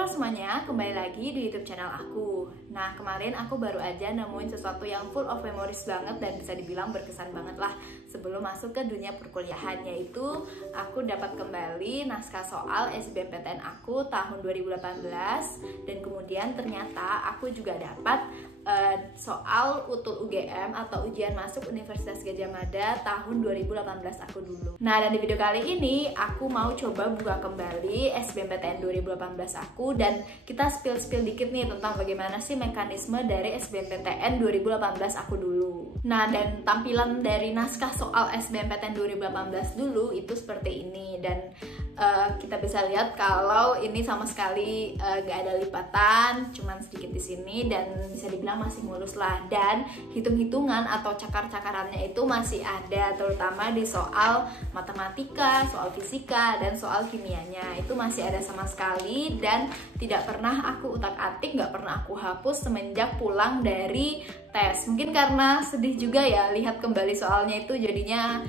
Halo semuanya, kembali lagi di YouTube channel aku. Nah, kemarin aku baru aja nemuin sesuatu yang full of memories banget dan bisa dibilang berkesan banget lah sebelum masuk ke dunia perkuliahan, yaitu aku dapat kembali naskah soal SBMPTN aku tahun 2018 dan kemudian ternyata aku juga dapat soal UTUL UGM atau ujian masuk Universitas Gadjah Mada tahun 2018 aku dulu. Nah, dan di video kali ini aku mau coba buka kembali SBMPTN 2018 aku dan kita spill dikit nih tentang bagaimana sih mekanisme dari SBMPTN 2018 aku dulu. Nah, dan tampilan dari naskah soal SBMPTN 2018 dulu itu seperti ini, dan kita bisa lihat kalau ini sama sekali gak ada lipatan, cuman sedikit di sini dan bisa dibilang masih mulus lah, dan hitung-hitungan atau cakar-cakarannya itu masih ada, terutama di soal matematika, soal fisika, dan soal kimianya itu masih ada sama sekali dan tidak pernah aku utak-atik, gak pernah aku hapus semenjak pulang dari tes. Mungkin karena sedih juga ya lihat kembali soalnya itu, jadinya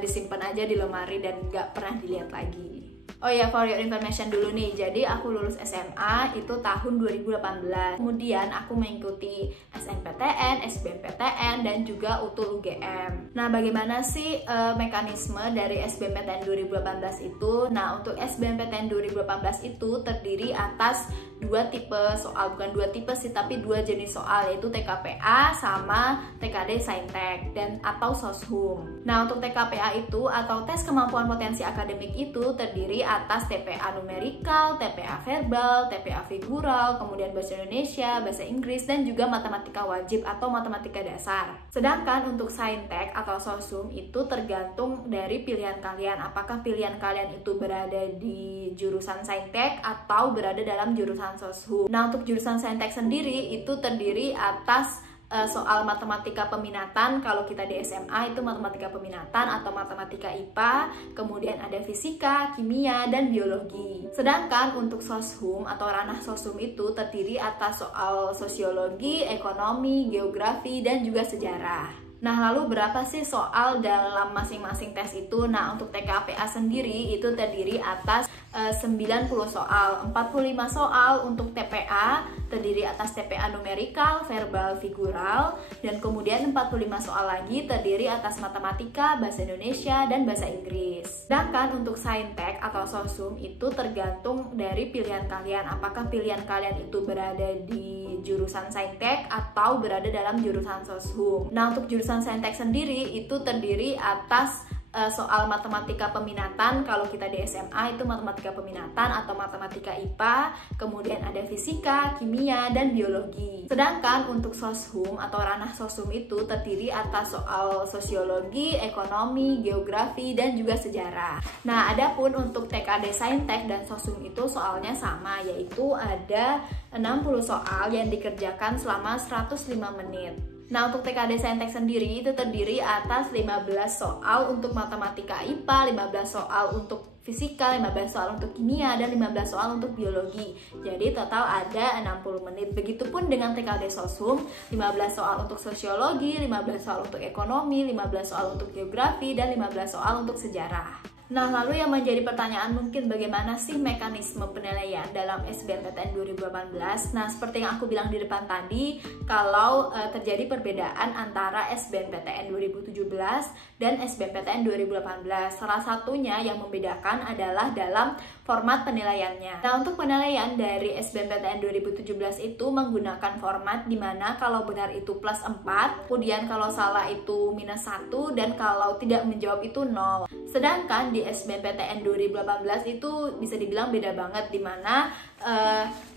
disimpan aja di lemari dan gak pernah dilihat lagi. Oh ya, for your information dulu nih, jadi aku lulus SMA itu tahun 2018. Kemudian aku mengikuti SNPTN, SBMPTN, dan juga UTUL UGM. Nah, bagaimana sih mekanisme dari SBMPTN 2018 itu? Nah, untuk SBMPTN 2018 itu terdiri atas dua tipe soal, bukan dua tipe sih, tapi dua jenis soal, yaitu TKPA sama TKD Saintek dan atau Soshum. Nah, untuk TKPA itu atau tes kemampuan potensi akademik itu terdiri atas TPA numerikal, TPA verbal, TPA figural, kemudian bahasa Indonesia, bahasa Inggris, dan juga matematika wajib atau matematika dasar. Sedangkan untuk Saintek atau Soshum itu tergantung dari pilihan kalian, apakah pilihan kalian itu berada di jurusan Saintek atau berada dalam jurusan Soshum. Nah, untuk jurusan Saintek sendiri itu terdiri atas soal matematika peminatan. Kalau kita di SMA itu matematika peminatan atau matematika IPA, kemudian ada fisika, kimia, dan biologi. Sedangkan untuk Soshum atau ranah Soshum itu terdiri atas soal sosiologi, ekonomi, geografi, dan juga sejarah. Nah, lalu berapa sih soal dalam masing-masing tes itu? Nah, untuk TKPA sendiri itu terdiri atas 90 soal, 45 soal untuk TPA terdiri atas TPA numerikal, verbal, figural, dan kemudian 45 soal lagi terdiri atas matematika, bahasa Indonesia, dan bahasa Inggris. Sedangkan untuk Saintek atau Soshum itu tergantung dari pilihan kalian, apakah pilihan kalian itu berada di jurusan Saintek atau berada dalam jurusan Soshum. Nah, untuk jurusan Saintek sendiri itu terdiri atas soal matematika peminatan. Kalau kita di SMA itu matematika peminatan atau matematika IPA, kemudian ada fisika, kimia, dan biologi. Sedangkan untuk Soshum atau ranah Soshum itu terdiri atas soal sosiologi, ekonomi, geografi, dan juga sejarah. Nah, adapun untuk TKD Saintek dan Soshum itu soalnya sama, yaitu ada 60 soal yang dikerjakan selama 105 menit. Nah, untuk TKD Saintek sendiri itu terdiri atas 15 soal untuk matematika IPA, 15 soal untuk fisika, 15 soal untuk kimia, dan 15 soal untuk biologi. Jadi total ada 60 menit. Begitupun dengan TKD Soshum, 15 soal untuk sosiologi, 15 soal untuk ekonomi, 15 soal untuk geografi, dan 15 soal untuk sejarah. Nah, lalu yang menjadi pertanyaan mungkin bagaimana sih mekanisme penilaian dalam SBMPTN 2018? Nah, seperti yang aku bilang di depan tadi, kalau terjadi perbedaan antara SBMPTN 2017 dan SBMPTN 2018, salah satunya yang membedakan adalah dalam format penilaiannya. Nah, untuk penilaian dari SBMPTN 2017 itu menggunakan format dimana kalau benar itu plus 4, kemudian kalau salah itu minus 1, dan kalau tidak menjawab itu 0. Sedangkan di SBMPTN 2018 itu bisa dibilang beda banget, dimana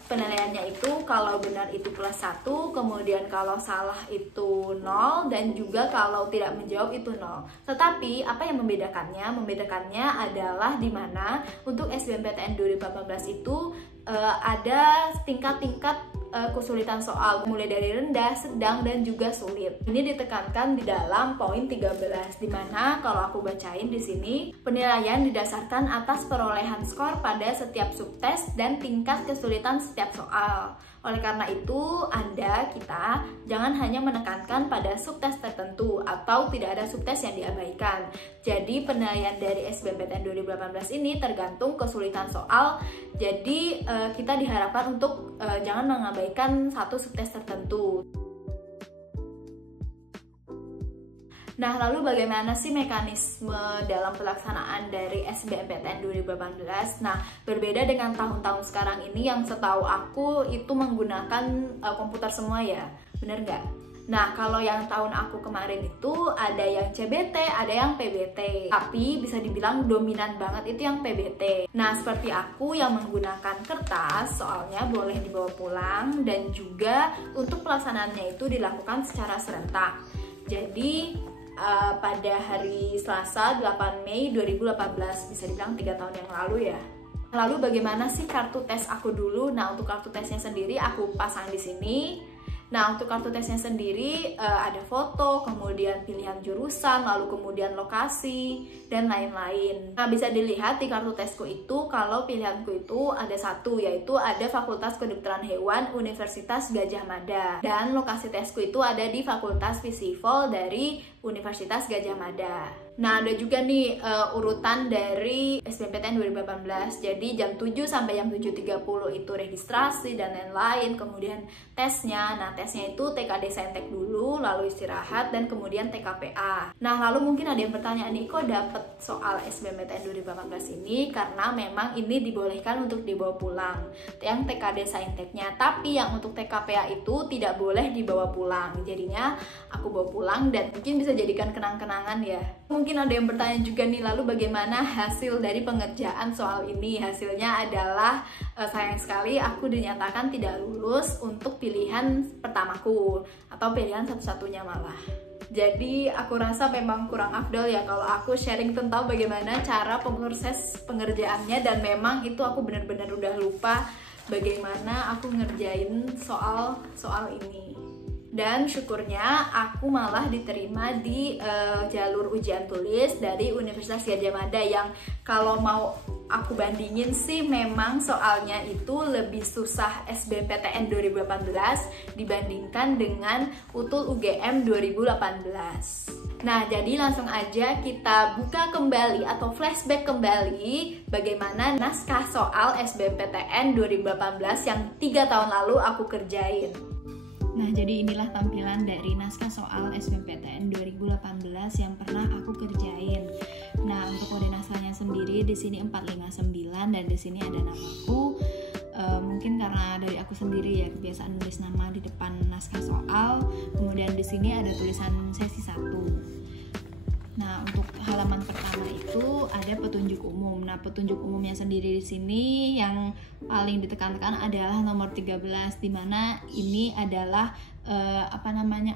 penilaiannya itu kalau benar itu plus 1, kemudian kalau salah itu 0, dan juga kalau tidak menjawab itu 0. Tetapi apa yang membedakannya? Membedakannya adalah dimana untuk SBMPTN 2018 itu ada tingkat-tingkat kesulitan soal mulai dari rendah, sedang, dan juga sulit. Ini ditekankan di dalam poin 13, dimana kalau aku bacain di sini, penilaian didasarkan atas perolehan skor pada setiap subtes dan tingkat kesulitan setiap soal. Oleh karena itu, kita jangan hanya menekankan pada subtes tertentu atau tidak ada subtes yang diabaikan. Jadi penilaian dari SBMPTN 2018 ini tergantung kesulitan soal. Jadi kita diharapkan untuk jangan mengabaikan satu subtes tertentu. Nah, lalu bagaimana sih mekanisme dalam pelaksanaan dari SBMPTN 2018? Nah, berbeda dengan tahun-tahun sekarang ini yang setahu aku itu menggunakan komputer semua ya, bener nggak? Nah, kalau yang tahun aku kemarin itu ada yang CBT, ada yang PBT. Tapi bisa dibilang dominan banget itu yang PBT. Nah, seperti aku yang menggunakan kertas, soalnya boleh dibawa pulang dan juga untuk pelaksanaannya itu dilakukan secara serentak. Jadi pada hari Selasa 8 Mei 2018, bisa dibilang 3 tahun yang lalu ya. Lalu bagaimana sih kartu tes aku dulu? Nah, untuk kartu tesnya sendiri aku pasang di sini. Nah, untuk kartu tesnya sendiri ada foto, kemudian pilihan jurusan, lalu kemudian lokasi, dan lain-lain. Nah, bisa dilihat di kartu tesku itu kalau pilihanku itu ada satu, yaitu ada Fakultas Kedokteran Hewan Universitas Gadjah Mada. Dan lokasi tesku itu ada di Fakultas Fisifol dari Universitas Gadjah Mada. Nah, ada juga nih urutan dari SBMPTN 2018. Jadi jam 7 sampai jam 7.30 itu registrasi dan lain-lain, kemudian tesnya. Nah, tesnya itu TKD Saintek dulu, lalu istirahat, dan kemudian TKPA. Nah, lalu mungkin ada yang bertanya nih, kok dapet soal SBMPTN 2018 ini? Karena memang ini dibolehkan untuk dibawa pulang, yang TKD Sainteknya. Tapi yang untuk TKPA itu tidak boleh dibawa pulang. Jadinya aku bawa pulang dan mungkin bisa jadikan kenang-kenangan ya. Mungkin ada yang bertanya juga nih, lalu bagaimana hasil dari pengerjaan soal ini? Hasilnya adalah sayang sekali aku dinyatakan tidak lulus untuk pilihan pertamaku atau pilihan satu-satunya malah. Jadi aku rasa memang kurang afdol ya kalau aku sharing tentang bagaimana cara proses pengerjaannya, dan memang itu aku benar-benar udah lupa bagaimana aku ngerjain soal ini. Dan syukurnya aku malah diterima di jalur ujian tulis dari Universitas Gadjah Mada, yang kalau mau aku bandingin sih memang soalnya itu lebih susah SBMPTN 2018 dibandingkan dengan UTUL UGM 2018. Nah, jadi langsung aja kita buka kembali atau flashback kembali bagaimana naskah soal SBMPTN 2018 yang 3 tahun lalu aku kerjain. Nah, jadi inilah tampilan dari naskah soal SBMPTN 2018 yang pernah aku kerjain. Nah, untuk kode naskahnya sendiri di sini 459 dan di sini ada namaku. Mungkin karena dari aku sendiri ya kebiasaan nulis nama di depan naskah soal. Kemudian di sini ada tulisan sesi 1. Nah, untuk halaman pertama itu ada petunjuk umum. Nah, petunjuk umumnya sendiri di sini yang paling ditekankan adalah nomor 13, di mana ini adalah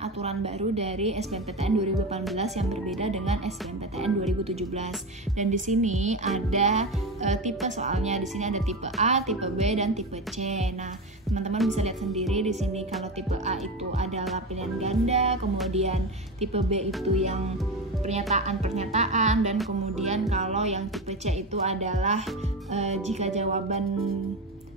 aturan baru dari SBMPTN 2018 yang berbeda dengan SBMPTN 2017. Dan di sini ada tipe soalnya. Di sini ada tipe A, tipe B, dan tipe C. Nah, teman-teman bisa lihat sendiri di sini kalau tipe A itu adalah pilihan ganda, kemudian tipe B itu yang pernyataan, dan kemudian kalau yang tipe C itu adalah jika jawaban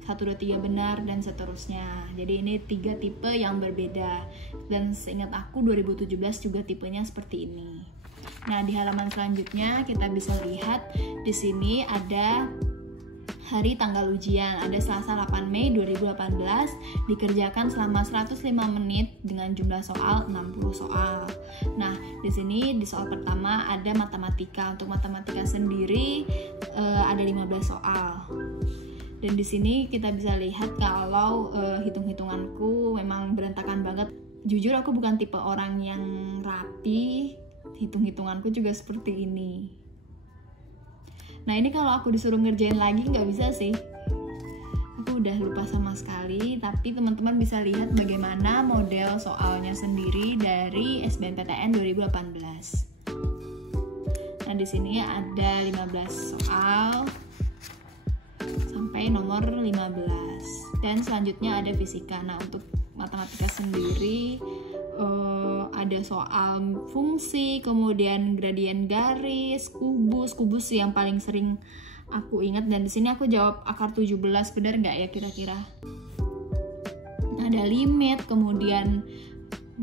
1, 2, 3 benar dan seterusnya. Jadi ini 3 tipe yang berbeda, dan seingat aku 2017 juga tipenya seperti ini. Nah, di halaman selanjutnya kita bisa lihat di sini ada hari tanggal ujian, ada Selasa 8 Mei 2018, dikerjakan selama 105 menit dengan jumlah soal 60 soal. Nah, di sini di soal pertama ada matematika. Untuk matematika sendiri ada 15 soal. Dan di sini kita bisa lihat kalau hitung-hitunganku memang berantakan banget. Jujur aku bukan tipe orang yang rapi, hitung-hitunganku juga seperti ini. Nah, ini kalau aku disuruh ngerjain lagi nggak bisa sih. Aku udah lupa sama sekali, tapi teman-teman bisa lihat bagaimana model soalnya sendiri dari SBMPTN 2018. Nah, di sini ada 15 soal sampai sampai nomor 15. Dan selanjutnya ada fisika. Nah, untuk matematika sendiri ada soal fungsi, kemudian gradien garis, kubus yang paling sering aku ingat, dan di sini aku jawab akar 17, benar nggak ya kira-kira? Ada limit, kemudian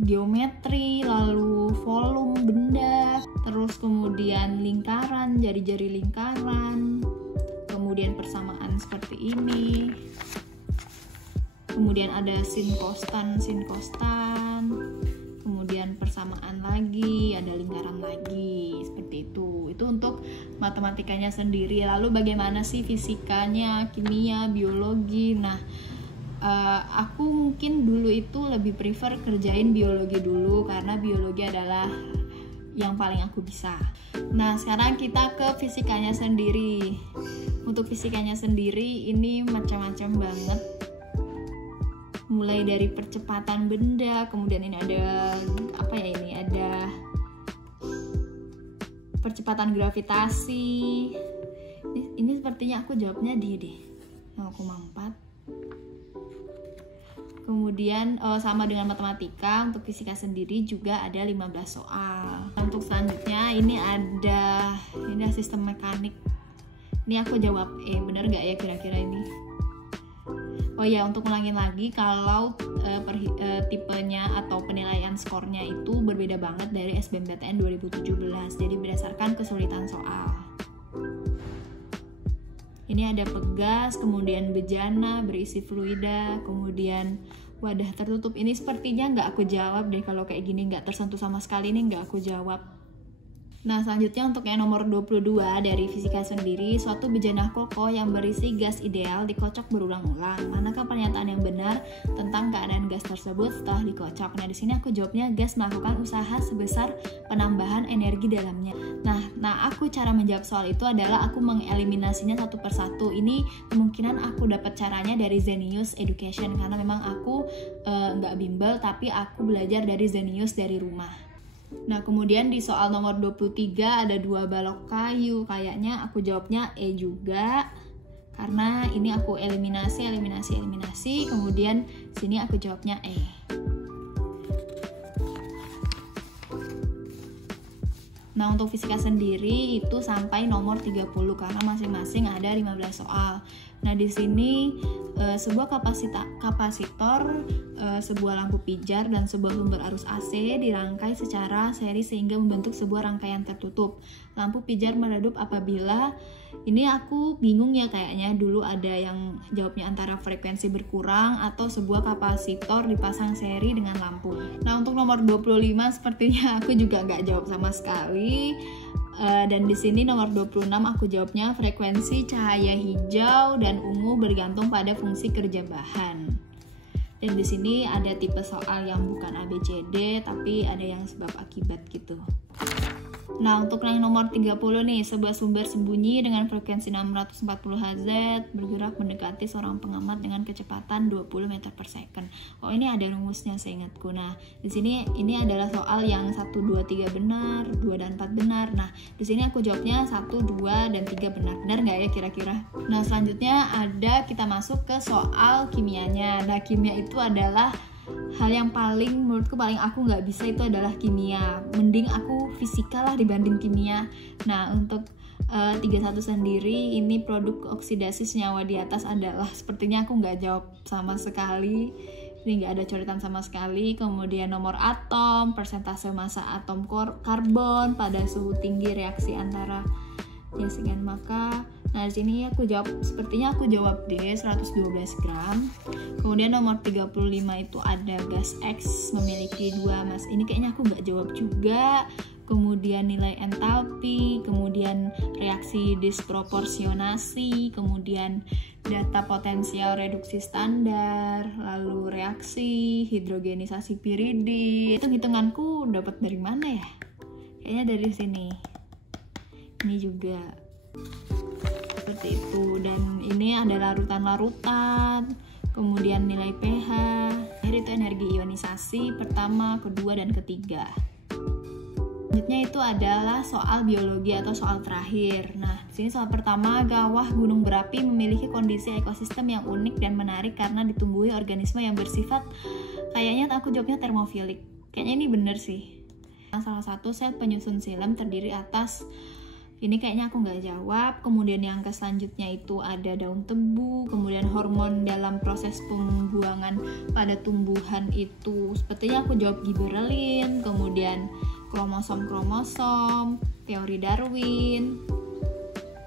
geometri, lalu volume benda, terus kemudian lingkaran, jari-jari lingkaran, kemudian persamaan seperti ini, kemudian ada sin kostan, kemudian persamaan lagi, ada lingkaran lagi, seperti itu. Itu untuk matematikanya sendiri. Lalu bagaimana sih fisikanya, kimia, biologi? Nah, aku mungkin dulu itu lebih prefer kerjain biologi dulu karena biologi adalah yang paling aku bisa. Nah, sekarang kita ke fisikanya sendiri. Untuk fisikanya sendiri ini macam-macam banget. Mulai dari percepatan benda, kemudian ini ada ada percepatan gravitasi. Ini sepertinya aku jawabnya D deh, 0,4. Kemudian sama dengan matematika, untuk fisika sendiri juga ada 15 soal. Untuk selanjutnya ini ada sistem mekanik. Ini aku jawab benar nggak ya kira-kira ini? Oh ya, untuk ulangin lagi, kalau tipenya atau penilaian skornya itu berbeda banget dari SBMPTN 2017. Jadi berdasarkan kesulitan soal. Ini ada pegas, kemudian bejana, berisi fluida, kemudian wadah tertutup. Ini sepertinya nggak aku jawab deh, kalau kayak gini nggak tersentuh sama sekali, ini nggak aku jawab. Nah, selanjutnya untuk yang nomor 22 dari fisika sendiri, suatu bejana kokoh yang berisi gas ideal dikocok berulang-ulang. Manakah pernyataan yang benar tentang keadaan gas tersebut setelah dikocok? Nah, di sini aku jawabnya gas melakukan usaha sebesar penambahan energi dalamnya. Nah, aku cara menjawab soal itu adalah aku mengeliminasinya satu persatu. Ini kemungkinan aku dapat caranya dari Zenius Education karena memang aku nggak bimbel, tapi aku belajar dari Zenius dari rumah. Nah, kemudian di soal nomor 23 ada 2 balok kayu. Kayaknya aku jawabnya E juga. Karena ini aku eliminasi. Kemudian sini aku jawabnya E. Nah, untuk fisika sendiri itu sampai nomor 30 karena masing-masing ada 15 soal. Nah, di sini sebuah kapasitor, sebuah lampu pijar, dan sebuah sumber arus AC dirangkai secara seri sehingga membentuk sebuah rangkaian tertutup. Lampu pijar meredup apabila, ini aku bingung ya, kayaknya dulu ada yang jawabnya antara frekuensi berkurang atau sebuah kapasitor dipasang seri dengan lampu. Nah, untuk nomor 25 sepertinya aku juga nggak jawab sama sekali. Dan di sini nomor 26 aku jawabnya frekuensi cahaya hijau dan ungu bergantung pada fungsi kerja bahan. Dan di sini ada tipe soal yang bukan ABCD tapi ada yang sebab akibat gitu. Nah, untuk yang nomor 30 nih, sebuah sumber sembunyi dengan frekuensi 640 Hz bergerak mendekati seorang pengamat dengan kecepatan 20 meter per second. Oh, ini ada rumusnya seingatku. Nah, di sini ini adalah soal yang 1, 2, 3 benar, 2 dan 4 benar. Nah, di sini aku jawabnya 1, 2 dan 3 benar. Benar nggak ya kira-kira? Nah, selanjutnya kita masuk ke soal kimianya. Nah, kimia itu adalah hal yang menurutku paling aku nggak bisa itu adalah kimia. Mending aku fisika lah dibanding kimia. Nah, untuk 31 sendiri, ini produk oksidasi senyawa di atas adalah, sepertinya aku nggak jawab sama sekali. Ini nggak ada coretan sama sekali. Kemudian nomor atom, persentase massa atom karbon pada suhu tinggi, reaksi antara gas dengan maka. Nah, di sini sepertinya aku jawab D, 112 gram. Kemudian nomor 35 itu ada gas X memiliki 2 mas. Ini kayaknya aku nggak jawab juga. Kemudian nilai entalpi, kemudian reaksi disproporsionasi, kemudian data potensial reduksi standar, lalu reaksi hidrogenisasi piridin. Hitung-hitunganku dapat dari mana ya? Kayaknya dari sini. Ini juga seperti itu, dan ini ada larutan-larutan, kemudian nilai pH, itu energi ionisasi pertama, kedua, dan ketiga. selanjutnya itu adalah soal biologi atau soal terakhir. Nah, di sini soal pertama, kawah gunung berapi memiliki kondisi ekosistem yang unik dan menarik karena ditumbuhi organisme yang bersifat, kayaknya aku jawabnya termofilik. Kayaknya ini bener sih. Nah, salah satu sel penyusun xilem terdiri atas, ini kayaknya aku nggak jawab. Kemudian yang ke selanjutnya itu ada daun tebu, kemudian hormon dalam proses pembuangan pada tumbuhan itu sepertinya aku jawab giberelin, kemudian kromosom, teori Darwin,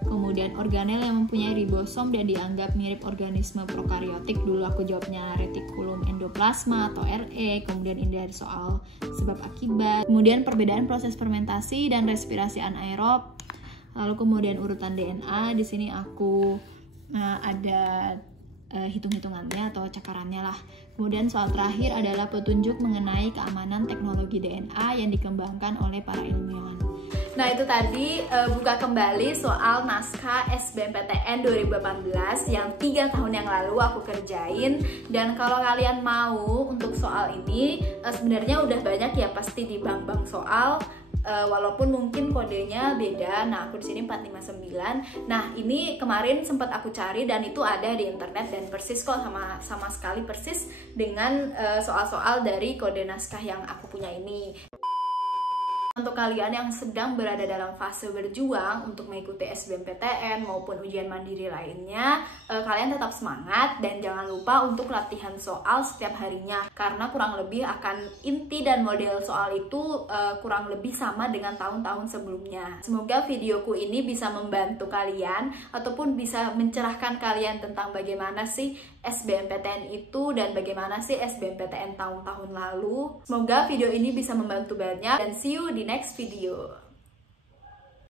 kemudian organel yang mempunyai ribosom dan dianggap mirip organisme prokariotik, dulu aku jawabnya retikulum endoplasma atau RE. Kemudian ini dari soal sebab akibat, kemudian perbedaan proses fermentasi dan respirasi anaerob. Lalu kemudian urutan DNA, di sini aku ada hitung-hitungannya atau cakarannya lah. Kemudian soal terakhir adalah petunjuk mengenai keamanan teknologi DNA yang dikembangkan oleh para ilmuwan. Nah, itu tadi buka kembali soal naskah SBMPTN 2018 yang 3 tahun yang lalu aku kerjain. Dan kalau kalian mau untuk soal ini, sebenarnya udah banyak ya pasti di bank-bank soal. Walaupun mungkin kodenya beda. Nah, aku di sini 459. Nah, ini kemarin sempat aku cari dan itu ada di internet dan persis kok, sama sekali persis dengan soal-soal dari kode naskah yang aku punya ini. Untuk kalian yang sedang berada dalam fase berjuang untuk mengikuti SBMPTN maupun ujian mandiri lainnya, kalian tetap semangat dan jangan lupa untuk latihan soal setiap harinya, karena kurang lebih akan inti dan model soal itu kurang lebih sama dengan tahun-tahun sebelumnya. Semoga videoku ini bisa membantu kalian ataupun bisa mencerahkan kalian tentang bagaimana sih SBMPTN itu dan bagaimana sih SBMPTN tahun-tahun lalu. Semoga video ini bisa membantu banyak dan see you di next video.